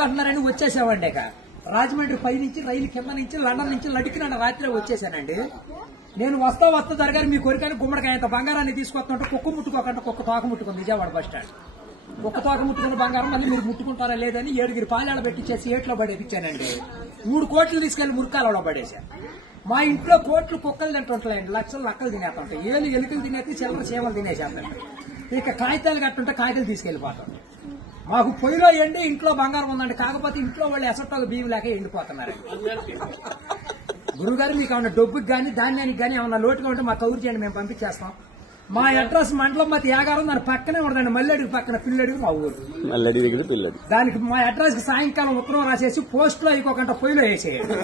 ఎక్కువగా అంటున్నారని వచ్చేసామండి. ఇక రాజమండ్రి పై నుంచి రైలు కింద నుంచి లండన్ నుంచి లడికిన రాత్రి వచ్చేసానండి. నేను వస్తా జరగాలి మీ కోరికని గుమ్మడికాయంత బంగారాన్ని తీసుకొస్తుంటే కుక్క ముట్టుకోకుండా కుక్క తోక ముట్టుకుంది విజయవాడ బస్ స్టాండ్. కుక్క తోక ముట్టుకున్న బంగారం మళ్ళీ మీరు ముట్టుకుంటారా లేదని 7 పాలేళ్ళ పెట్టించేసి ఏట్లో పడేపించానండి. 3 కోట్లు తీసుకెళ్లి మురికాలలో పడేశాను. మా ఇంట్లో కోట్లు కుక్కలు తింటుంటాయండి, లక్షలు లక్కలు తినేస్తుంటాయి. ఎలుకలు తినేసి చిల్లర చీమలు తినేసేస్తాయి. ఇక కాగితాలు కట్టుంటే కాగితాలు తీసుకెళ్లిపోతాం. మాకు పొయ్యిలో ఎండి ఇంట్లో బంగారం ఉందండి, కాకపోతే ఇంట్లో వాళ్ళు ఎసట్టాలు బియ్యం లేక ఎండిపోతున్నారు. గురుగారు మీకు ఏమన్నా డబ్బుకి కానీ ధాన్యానికి కానీ ఏమన్నా లోటుగా ఉంటే మా కౌరు చేయండి, మేము పంపించేస్తాం. మా అడ్రస్ మండలం మధ్య యాగారం దాని పక్కనే ఉండదండి, మల్లెడికి పక్కన పిల్లడికి మా ఊరు. దానికి మా అడ్రస్ కి సాయంకాలం ఉత్తరం రాసేసి పోస్ట్ లో అయిపోకుండా పొయ్యిలో వేసేయండి.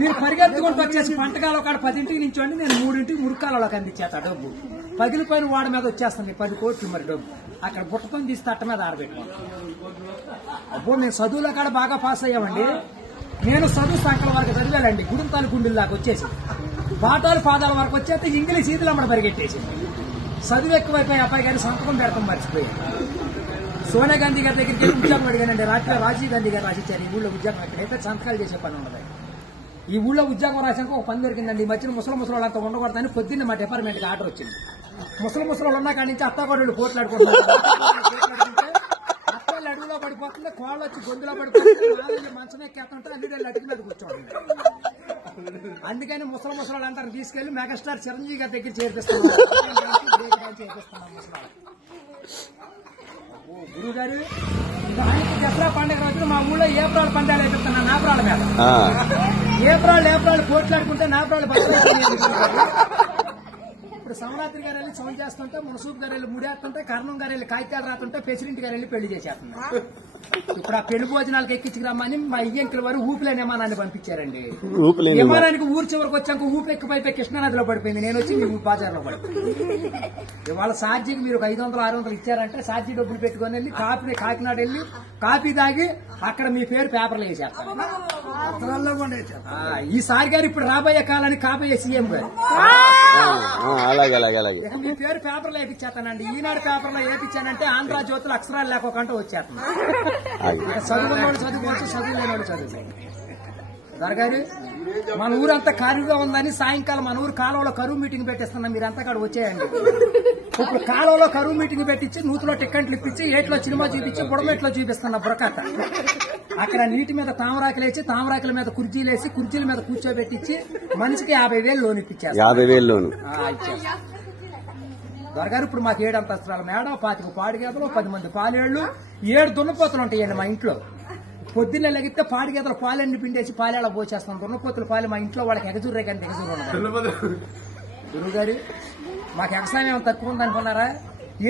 మీరు పరిగెత్తుకుంటూ వచ్చేసి పంటకాలం కాడ 10ంటికి నుంచోండి, నేను 3ంటికి మురికాలలోకి అందించేస్తా డబ్బు. పగిలిపోయిన వాడి మీద వచ్చేస్తాను 10 కోట్లు మరి డబ్బు. అక్కడ బుట్టతో తీసి తట్ట మీద ఆరబెట్టుకోండి. అప్పుడు నేను చదువుల కాడ బాగా పాస్ అయ్యామండి. నేను చదువు సంకల వరకు చదివానండి, గుడింతాలు గుండెల్లాగా వచ్చేసి పాఠాలు పాదాల వరకు వచ్చేస్తే ఇంగ్లీష్ ఈదులు అమ్మడ పరిగెట్టేసి చదువు ఎక్కువైపోయి అబ్బాయి గారి సంతకం పెడతాం మర్చిపోయి. సోనియా గాంధీ గారి దగ్గరికి వెళ్ళి ఉద్యోగం అడిగానండి. రాత్రి రాజీవ్ గాంధీ గారు రాసిచ్చారు ఈ ఊళ్ళో ఉద్యోగం ఎక్కడైతే సంతకాలు చేసే పని ఉండదు. ఈ ఊళ్ళో ఉద్యోగం రాసాక ఒక పని దొరికిందండి. ఈ మధ్యన ముసలి వాళ్ళంతా ఉండకూడదని పొద్దున్న మా డిపార్ట్మెంట్ కి ఆర్డర్ వచ్చింది. ముసలి ఉన్న కాడి నుంచి అత్తాకోడళ్ళు పోట్లాడుకుంటున్నారు. అత్తలు అడుగులో పడిపోతుంది, కోళ్ళు వచ్చి గొంతులో పడిపోతుంది, మంచం ఎక్కేస్తుంటే అల్లుడు అటుకు మీద కూర్చోండి. అందుకని ముసలి వాళ్ళందరినీ తీసుకెళ్లి మెగాస్టార్ చిరంజీవి గారి దగ్గర చేర్పిస్తున్నాం. గురువు గారు దానికి దసరా పండుగ రోజున మా ఊళ్ళో ఏప్రాల్ పందాలు వేపిస్తున్నా నాపురాల మీద. ఏప్రాల్ పోట్లాడుకుంటే నాపురాలు ఇప్పుడు సమరాత్రి గారు వెళ్ళి సౌండ్ చేస్తుంటే, మునసూబ్ గారు వెళ్ళి ముడేస్తుంటే, కర్ణం గారు వెళ్ళి కాగితాలు రాస్తుంటే, ప్రెసిడెంట్ గారు వెళ్ళి పెళ్లి చేసేస్తున్నారు. ఇప్పుడు ఆ పెళ్లి భోజనాలకు ఎక్కించుకురమ్మని మా ఇయ్యంకుల వారు ఊపిలేని విమానాన్ని పంపించారండి. విమానానికి ఊరు చివరికి వచ్చాక ఊపిరి ఎక్కిపోయి కృష్ణానదిలో పడిపోయింది. నేను వచ్చి మీ బాజార్లో పడిపోయింది. ఇవాళ ఛార్జీకి మీరు 500-600 ఇచ్చారంటే ఛార్జీ డబ్బులు పెట్టుకుని వెళ్ళి కాకినాడ వెళ్ళి కాఫీ తాగి అక్కడ మీ పేరు పేపర్లో వేసేస్తారు. ఈసారి గారు ఇప్పుడు రాబోయే కాలానికి కాబోయే సీఎం గారు మీ పేరు పేపర్లో వేయించేస్తానండి. ఈనాడు పేపర్లో వేయించానంటే ఆంధ్ర జ్యోతులు అక్షరాలు లేకుండా వచ్చేస్తాను. చదువుకున్నవాడు చదువుకోవచ్చు, చదువు లేనివాడు చదువు. దొరగారు మన ఊరంతా ఖాళీగా ఉందని సాయంకాలం మన ఊరు కాలువలో కరువు మీటింగ్ పెట్టిస్తున్నాం, మీరంతా కాడ వచ్చేయండి. ఇప్పుడు కాలువలో కరువు మీటింగ్ పెట్టించి నూతులో టిక్కెట్లు ఇప్పించి ఏట్లో సినిమా చూపించి బుడమెట్లో చూపిస్తున్నా బురకట్ట. అక్కడ నీటి మీద తామరాకులేసి తామరాకుల మీద కుర్చీలేసి కుర్చీల మీద కూర్చోబెట్టించి మనిషికి 50,000 లోన్ ఇప్పించారు. 50,000 లోన్ దొరగారు ఇప్పుడు మాకు 7 అంతస్తుల మేడ, 25 పాడిగేదలు, 10 మంది పాలేళ్లు, 7 దున్నపోతులు ఉంటాయండి మా ఇంట్లో. పొద్దున్నే లెగితే పాడిగేదలు పాలన్నీ పిండేసి పాలేళ్ళ పోసేస్తాం. దున్నపోతులు పాలు మా ఇంట్లో వాళ్ళకి ఎగజూరే కానీ ఎగజూరు ఉండదు. గురువు గారు మాకు వ్యవసాయం ఏమైనా తక్కువ ఉందనుకున్నారా?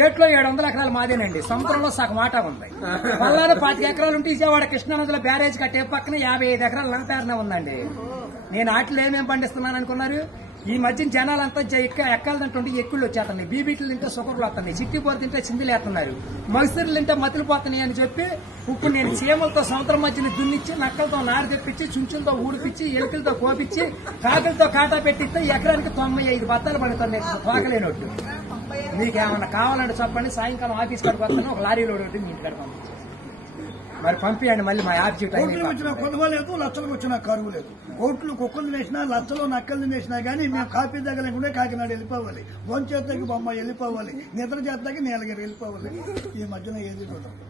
ఏట్లో 700 ఎకరాలు మాదేనండి. సముద్రంలో సగం ఆటా ఉంది. పల్లాలో 25 ఎకరాలు ఉంటే విజయవాడ కృష్ణానదిలో బ్యారేజ్ కట్టే పక్కన 55 ఎకరాలు నా పేరునే ఉందండి. నేను ఆటలు ఏమేమి పండిస్తున్నాను అనుకున్నారు? ఈ మధ్య జనాలంతా ఎక్కాలంటుంటే ఎక్కుళ్ళు వచ్చేస్తున్నాయి, బీబీట్లు తింటే షుగర్లు వస్తున్నాయి, చిట్టిపోరు తింటే చిందులు వేస్తున్నారు, మగసిర్లు తింటే మతులు పోతున్నాయి అని చెప్పి ఇప్పుడు నేను చీమలతో సముద్రం మధ్యని దున్నిచ్చి, నక్కలతో నారు తెప్పించి, చుంచులతో ఊడిపించి, ఎలుకలతో కోపించి, కాకులతో కాటా పెట్టిస్తే ఎకరానికి 95 బత్తాలు పండుతున్నాయి తోకలేనట్టు. మీకేమన్నా కావాలంటే చెప్పండి, సాయంకాలం ఆఫీస్ కాడికి వస్తాను, ఒక లారీలో ఒకటి మీ ఇంటికాడ పంపించాను. మరి పంపించండి మళ్ళీ మా ఆఫీస్ టైం. వచ్చిన కొదవ లేదు, లక్షలకు వచ్చిన కరువు లేదు. కోట్లు కుక్కలు తినేసినా, లక్షలు నక్కలు తినేసినా గానీ మేము కాఫీ దగ్గర కాకినాడ వెళ్ళిపోవాలి, భోంచేతకి బొమ్మ వెళ్ళిపోవాలి, నిద్ర చేతకి నీలగిరి వెళ్ళిపోవాలి. ఈ మధ్యన ఏది చూడండి.